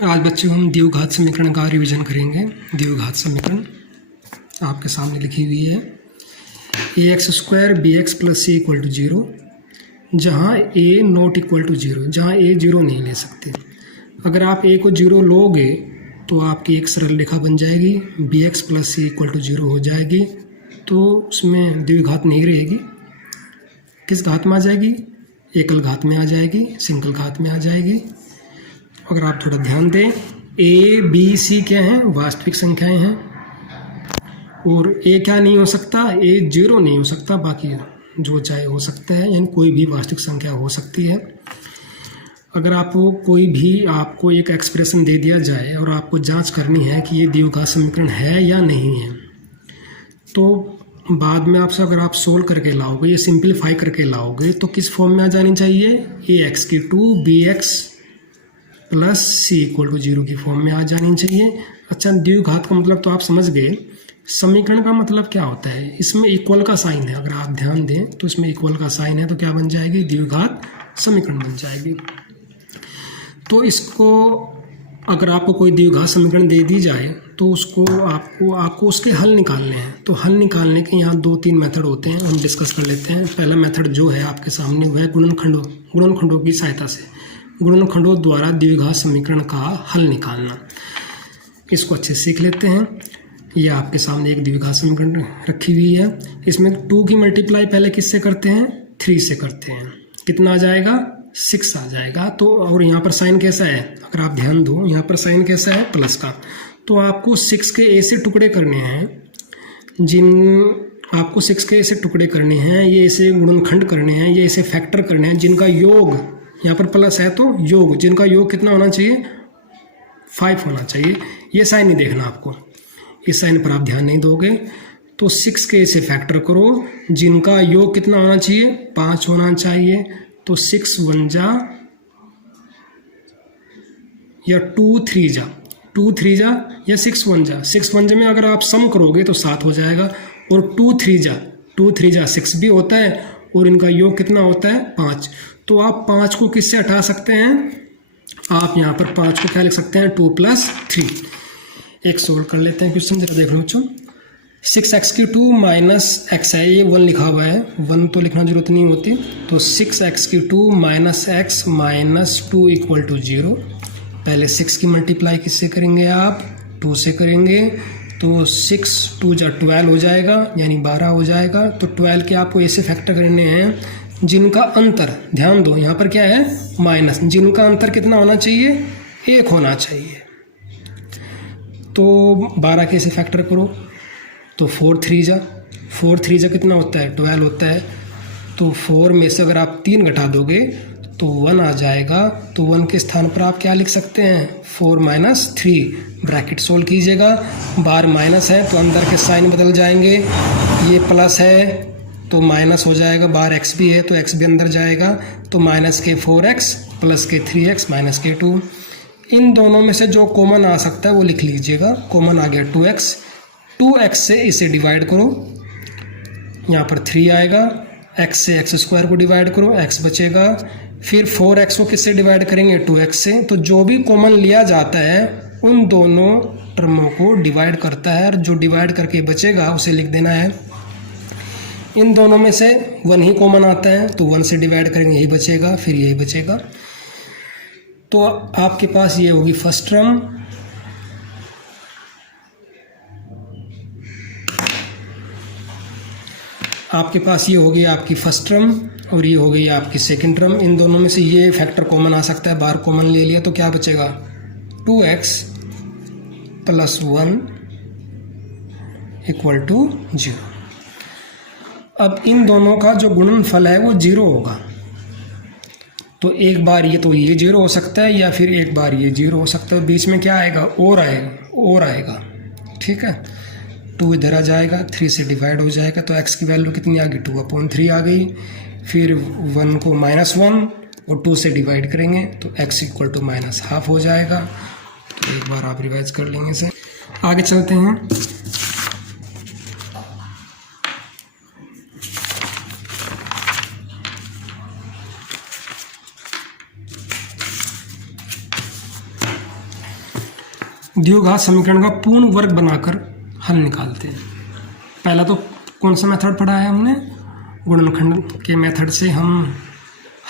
आज बच्चों हम द्विघात समीकरण का रिवीजन करेंगे। द्विघात समीकरण आपके सामने लिखी हुई है ax² bx + c = 0, जहाँ a नॉट इक्वल टू 0, जहाँ a 0 नहीं ले सकते। अगर आप a को 0 लोगे तो आपकी एक सरल रेखा बन जाएगी, bx + c = 0 हो जाएगी, तो उसमें द्विघात नहीं रहेगी। किस घात में आ जाएगी? एकल घात में आ जाएगी, सिंगल घात में आ जाएगी। अगर आप थोड़ा ध्यान दें, a b c क्या हैं? वास्तविक संख्याएं हैं। और a क्या नहीं हो सकता? a 0 नहीं हो सकता, बाकी जो चाहे हो सकता है, यानी कोई भी वास्तविक संख्या हो सकती है। अगर आपको कोई भी आपको एक एक्सप्रेशन दे दिया जाए और आपको जांच करनी है कि ये द्विघात समीकरण है या नहीं है, तो बाद में आपसे अगर आप सोल्व करके लाओगे, ये सिंप्लीफाई करके लाओगे, तो किस फॉर्म में आ जानी चाहिए? ax² bx + c = 0 की फॉर्म में आ जानी चाहिए। अच्छा, द्विघात का मतलब तो आप समझ गए। समीकरण का मतलब क्या होता है? इसमें इक्वल का साइन है। अगर आप ध्यान दें तो इसमें इक्वल का साइन है, तो क्या बन जाएगी? द्विघात समीकरण बन जाएगी। तो इसको अगर आपको कोई द्विघात समीकरण दे दी जाए तो उसको आपको उसके हल निकालने हैं। तो हल निकालने के यहाँ 2-3 मेथड होते हैं, हम डिस्कस कर लेते हैं। पहला मेथड जो है आपके सामने वह गुणनखंडों की सहायता से, गुणनखंडों द्वारा द्विघात समीकरण का हल निकालना। इसको अच्छे से सीख लेते हैं। ये आपके सामने एक द्विघात समीकरण रखी हुई है। इसमें 2 की मल्टीप्लाई पहले किससे करते हैं? 3 से करते हैं। कितना आ जाएगा? 6 आ जाएगा। तो और यहाँ पर साइन कैसा है? अगर आप ध्यान दो, यहाँ पर साइन कैसा है? प्लस का। तो आपको 6 के ऐसे टुकड़े करने हैं, आपको 6 के ऐसे टुकड़े करने हैं, ये ऐसे गुणनखंड करने हैं, ये ऐसे फैक्टर करने हैं जिनका योग, यहाँ पर प्लस है तो योग, जिनका योग कितना होना चाहिए? 5 होना चाहिए। ये साइन नहीं देखना आपको, इस साइन पर आप ध्यान नहीं दोगे। तो 6 के ऐसे फैक्टर करो जिनका योग कितना होना चाहिए? 5 होना चाहिए। तो 6 1 जा या 2 3 जा, 2 3 जा या 6 1 जा। 6 1 जा में अगर आप सम करोगे तो 7 हो जाएगा। और 2 3 जा 6 भी होता है, और इनका योग कितना होता है? 5। तो आप 5 को किससे हटा सकते हैं? आप यहाँ पर 5 को क्या लिख सकते हैं? 2 + 3। एक सोल्व कर लेते हैं क्वेश्चन, जरा देख लो बच्चों। 6x³ - x है, ये 1 लिखा हुआ है, 1 तो लिखना जरूरत नहीं होती। तो 6x³ - x - 2 = 0। पहले 6 की मल्टीप्लाई किससे करेंगे? आप 2 से करेंगे। तो 6 2 जा 12 हो जाएगा, यानी 12 हो जाएगा। तो 12 के आपको ऐसे फैक्टर करने हैं जिनका अंतर, ध्यान दो यहाँ पर क्या है? माइनस, जिनका अंतर कितना होना चाहिए? 1 होना चाहिए। तो 12 के ऐसे फैक्टर करो, तो 4 3 जा कितना होता है? 12 होता है। तो 4 में से अगर आप 3 घटा दोगे तो 1 आ जाएगा। तो 1 के स्थान पर आप क्या लिख सकते हैं? 4 - 3। ब्रैकेट सोल्व कीजिएगा, बार माइनस है तो अंदर के साइन बदल जाएंगे। ये प्लस है तो माइनस हो जाएगा, बार x भी है तो x भी अंदर जाएगा। तो -4x + 3x - 2। इन दोनों में से जो कॉमन आ सकता है वो लिख लीजिएगा। कॉमन आ गया 2x। 2x से इसे डिवाइड करो, यहाँ पर 3 आएगा। x से x² को डिवाइड करो, x बचेगा। फिर 4x को किससे डिवाइड करेंगे? 2x से। तो जो भी कॉमन लिया जाता है उन दोनों टर्मों को डिवाइड करता है, और जो डिवाइड करके बचेगा उसे लिख देना है। इन दोनों में से 1 ही कॉमन आता है, तो 1 से डिवाइड करेंगे, यही बचेगा, फिर यही बचेगा। तो आपके पास ये होगी फर्स्ट टर्म। आपके पास ये होगी आपकी फर्स्ट टर्म, और ये हो गई आपकी सेकंड टर्म। इन दोनों में से ये फैक्टर कॉमन आ सकता है, बार कॉमन ले लिया तो क्या बचेगा? 2x + 1 = 0। अब इन दोनों का जो गुणनफल है वो 0 होगा। तो एक बार ये 0 हो सकता है, या फिर एक बार ये 0 हो सकता है। बीच में क्या आएगा? और आएगा। ठीक है, 2 इधर आ जाएगा, 3 से डिवाइड हो जाएगा। तो x की वैल्यू कितनी आ गई? 2/3 आ गई। फिर 1 को -1 और 2 से डिवाइड करेंगे तो x = -½ हो जाएगा। तो एक बार आप रिवाइज कर लेंगे इसे। आगे चलते हैं। द्विघात समीकरण का पूर्ण वर्ग बनाकर हल निकालते हैं। पहला तो कौन सा मेथड पढ़ा है हमने, गुणनखंड के मेथड से हम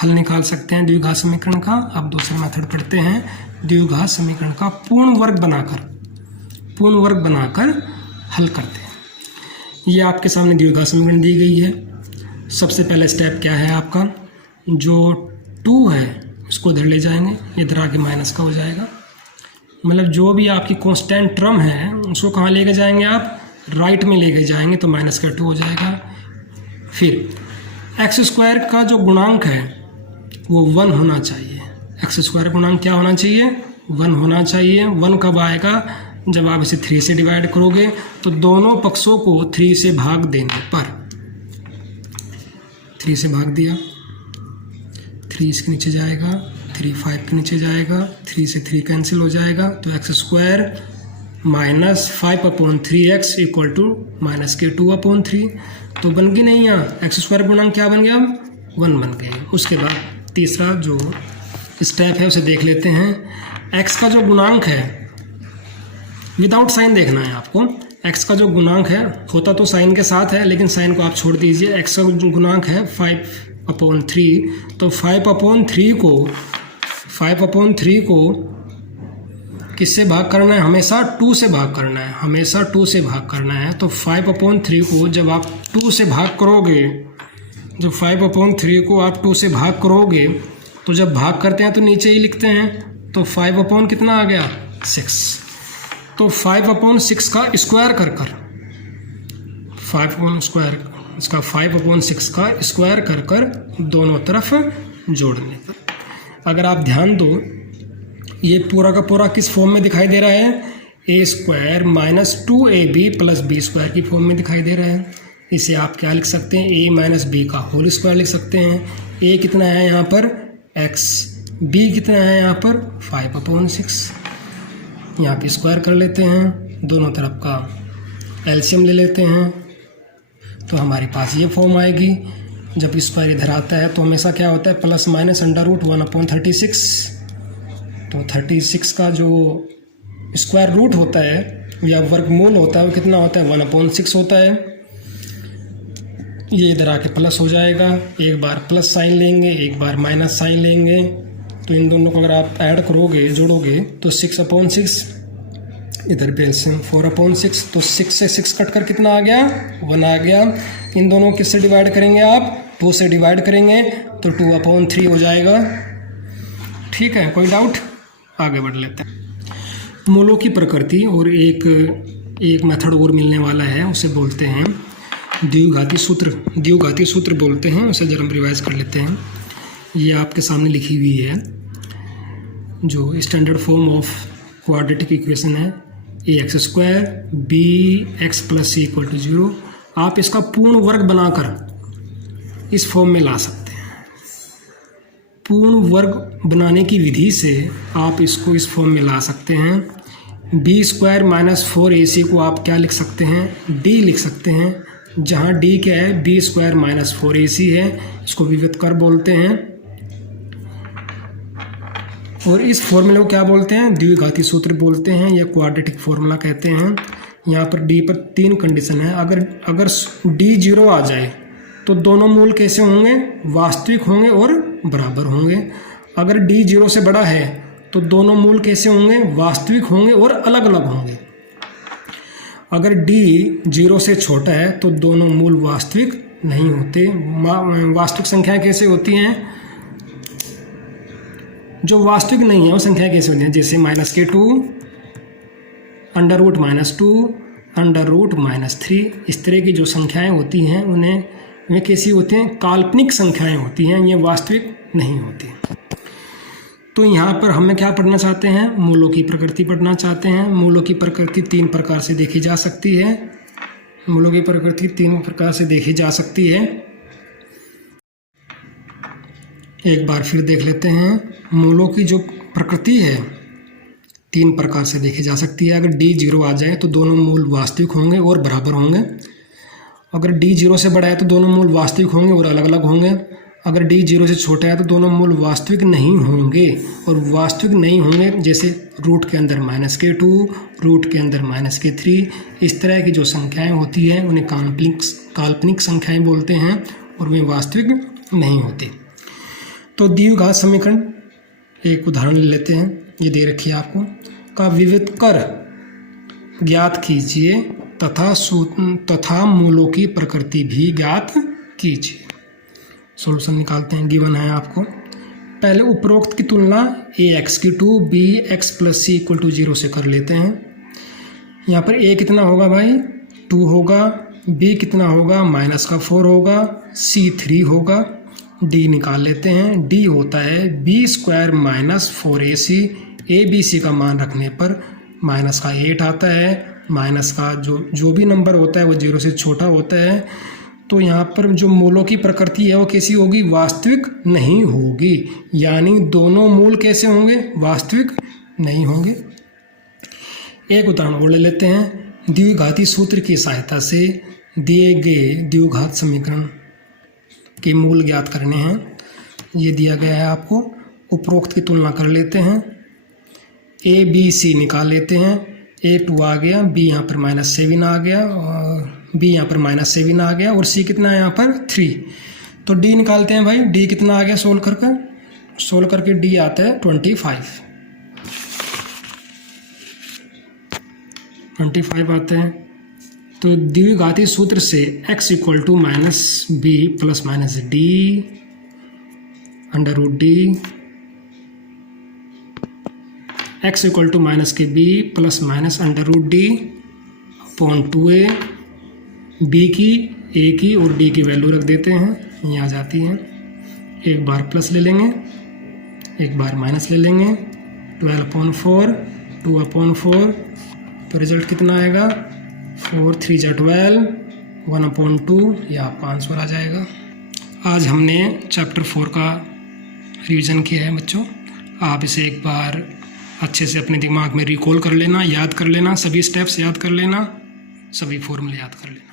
हल निकाल सकते हैं द्विघात समीकरण का। अब दूसरा मेथड पढ़ते हैं, द्विघात समीकरण का पूर्ण वर्ग बनाकर हल करते हैं। ये आपके सामने द्विघात समीकरण दी गई है। सबसे पहला स्टेप क्या है आपका, जो 2 है उसको इधर ले जाएंगे, इधर आके माइनस का हो जाएगा। मतलब जो भी आपकी कांस्टेंट टर्म है उसको कहाँ लेके जाएंगे आप, राइट में लेके जाएंगे, तो माइनस का 2 हो जाएगा। फिर x² का जो गुणांक है वो 1 होना चाहिए। x² गुणांक क्या होना चाहिए, 1 होना चाहिए। 1 कब आएगा, जब आप इसे 3 से डिवाइड करोगे, तो दोनों पक्षों को 3 से भाग देने पर, 3 से भाग दिया, 3 इसके नीचे जाएगा, 3 5 के नीचे जाएगा, 3 से 3 कैंसिल हो जाएगा, तो x² minus 5/3x equal to minus के 2/3। तो बन गई नहीं, यहाँ x² गुणांक क्या बन गया, 1 बन गया। उसके बाद तीसरा जो स्टेप है उसे देख लेते हैं। x का जो गुणांक है, विदाउट साइन देखना है आपको। x का जो गुणांक है, होता तो साइन के साथ है लेकिन साइन को आप छोड़ दीजिए। x का जो गुणांक है 5/3, तो 5/3 को किससे भाग करना है, हमेशा 2 से भाग करना है, हमेशा 2 से भाग करना है। तो 5/3 को जब आप 2 से भाग करोगे, जब 5/3 को आप 2 से भाग करोगे, तो जब भाग करते हैं तो नीचे ही लिखते हैं, तो 5 कितना आ गया, 6। तो 5/6 का स्क्वायर कर 5/6 का स्क्वायर कर दोनों तरफ जोड़ने पर, अगर आप ध्यान दो, ये पूरा का पूरा किस फॉर्म में दिखाई दे रहा है, a² minus 2ab plus b² की फॉर्म में दिखाई दे रहा है। इसे आप क्या लिख सकते हैं, a माइनस b का होल स्क्वायर लिख सकते हैं। a कितना है यहाँ पर, x, b कितना है यहाँ पर 5/6। यहाँ पे स्क्वायर कर लेते हैं, दोनों तरफ का एलसीएम ले लेते हैं, तो हमारे पास ये फॉर्म आएगी। जब स्क्वायर इधर आता है तो हमेशा क्या होता है, प्लस माइनस √1/36। तो 36 का जो स्क्वायर रूट होता है या वर्गमूल होता है वो कितना होता है, 1/6 होता है। ये इधर आके प्लस हो जाएगा, एक बार प्लस साइन लेंगे, एक बार माइनस साइन लेंगे, तो इन दोनों को अगर आप ऐड करोगे, जोड़ोगे, तो 6/6, इधर भी एलसीएम 4/6, तो 6 से 6 कट कर कितना आ गया, 1 आ गया। इन दोनों किससे डिवाइड करेंगे आप, 2 से डिवाइड करेंगे, तो 2/3 हो जाएगा। ठीक है, कोई डाउट, आगे बढ़ लेते हैं। मूलों की प्रकृति और एक मेथड और मिलने वाला है, उसे बोलते हैं द्विघाती सूत्र बोलते हैं। उसे जरा हम रिवाइज कर लेते हैं। ये आपके सामने लिखी हुई है जो standard form of quadratic equation है, ax² bx + c = 0। आप इसका पूर्ण वर्ग बनाकर इस फॉर्म में ला सकते हैं। पूर्ण वर्ग बनाने की विधि से आप इसको इस फॉर्म में ला सकते हैं। b² - 4ac को आप क्या लिख सकते हैं, d लिख सकते हैं, जहाँ d क्या है, b² - 4ac है, इसको विविध कर बोलते हैं। और इस फॉर्मूले को क्या बोलते हैं, द्विघाती सूत्र बोलते हैं या क्वाड्रेटिक फॉर्मूला कहते हैं। यहाँ पर d पर 3 कंडीशन है। अगर d 0 आ जाए तो दोनों मूल कैसे होंगे, वास्तविक होंगे और बराबर होंगे। अगर d 0 से बड़ा है तो दोनों मूल कैसे होंगे, वास्तविक होंगे और अलग अलग होंगे। अगर d 0 से छोटा है तो दोनों मूल वास्तविक नहीं होते। वास्तविक संख्याएं कैसे होती हैं, जो वास्तविक नहीं है वो संख्या कैसे होती है, जैसे -2, √-2, √-3, इस तरह की जो संख्याएं होती हैं वे कैसी होती हैं, काल्पनिक संख्याएं होती हैं, ये वास्तविक नहीं होती। तो यहाँ पर हमें क्या पढ़ना चाहते हैं, मूलों की प्रकृति पढ़ना चाहते हैं। मूलों की प्रकृति 3 प्रकार से देखी जा सकती है। मूलों की प्रकृति 3 प्रकार से देखी जा सकती है। एक बार फिर देख लेते हैं। मूलों की जो प्रकृति है 3 प्रकार से देखी जा सकती है। अगर d 0 आ जाए तो दोनों मूल वास्तविक होंगे और बराबर होंगे। अगर d 0 से बड़ा है तो दोनों मूल वास्तविक होंगे और अलग अलग होंगे। अगर d 0 से छोटा है तो दोनों मूल वास्तविक नहीं होंगे, और वास्तविक नहीं होंगे जैसे रूट के अंदर -k2, रूट के अंदर -k3, इस तरह की जो संख्याएं होती हैं उन्हें काल्पनिक संख्याएं बोलते हैं और वे वास्तविक नहीं होती। तो द्विघात समीकरण एक उदाहरण ले लेते हैं, ये दे रखी है आपको, का विविध कर ज्ञात कीजिए तथा मूलों की प्रकृति भी ज्ञात कीजिए। सॉल्यूशन निकालते हैं, गिवन है आपको। पहले उपरोक्त की तुलना ax की 2bx + c = 0 से कर लेते हैं। यहाँ पर a कितना होगा भाई 2 होगा, b कितना होगा -4 होगा, c 3 होगा, d निकाल लेते हैं। d होता है b² - 4ac, a b c का मान रखने पर -8 आता है। माइनस का जो भी नंबर होता है वो 0 से छोटा होता है। तो यहाँ पर जो मूलों की प्रकृति है वो कैसी होगी, वास्तविक नहीं होगी, यानी दोनों मूल कैसे होंगे, वास्तविक नहीं होंगे। एक उदाहरण और ले लेते हैं। द्विघाती सूत्र की सहायता से दिए गए द्विघात समीकरण के मूल ज्ञात करने हैं। ये दिया गया है आपको। उपरोक्त की तुलना कर लेते हैं। a b c निकाल लेते हैं। a 2 आ गया, b यहाँ पर -7 आ गया, और b यहाँ पर -7 आ गया, और c कितना है यहाँ पर 3। तो d निकालते हैं भाई। d कितना आ गया सोल्व करके d आता है 25 आता है। तो द्विघाती सूत्र से x = -b + -d √d, x = -b + -√d upon 2a, b की, a की और d की वैल्यू रख देते हैं, ये आ जाती हैं। एक बार प्लस ले लेंगे, एक बार माइनस ले लेंगे। 12/4, 2/4, तो रिजल्ट कितना आएगा 4 3 = 12, 1/2, या आपका आंसर आ जाएगा। आज हमने चैप्टर 4 का रिवीजन किया है बच्चों। आप इसे एक बार अच्छे से अपने दिमाग में रिकॉल कर लेना, याद कर लेना, सभी स्टेप्स याद कर लेना, सभी फॉर्मूले याद कर लेना।